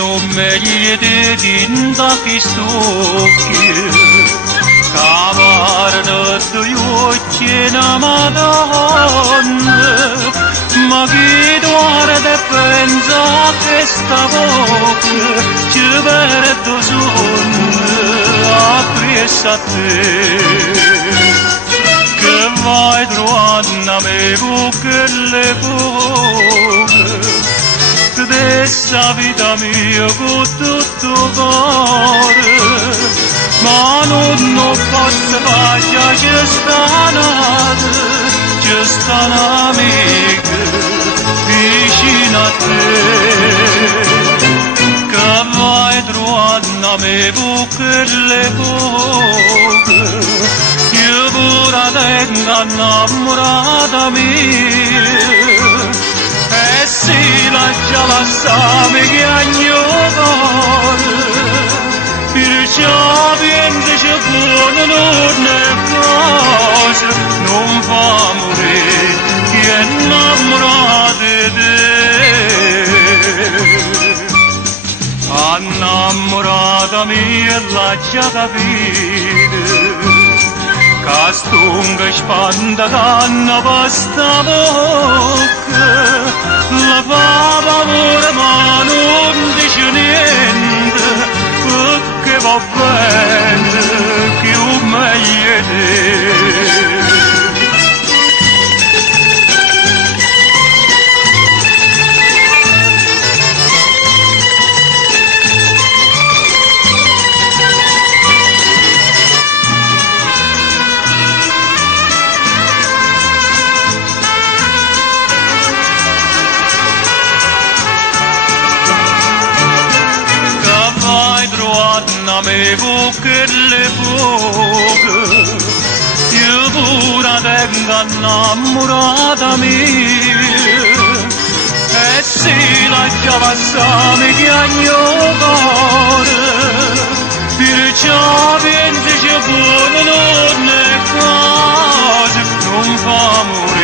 non meglio di da chi stucchi cavarda due occhi una Madonna ma chi guarda e pensa che sta bocca ci perdo sonno appresso a te che vai trovando a me con quelle poche dessa vita mia con tutto cuore ma non posso fare c'è sta un'amica vicino a te che vai trovando a me con quelle poche io pure tengo innamorata mia e si lascia passare che a mio cuore perciò penso c'è buono non è cosa non fa morire chi è innamorato di te innamorata mia lascia capire Castunga spanda canna basta bocca la fa paura ma non dice niente perché va bene più meglio di te avevo quelle poche io pure tengo innamorata mia e si lascia passare che a mio cuore perciò pensi c'è buono non è cosa non fa morire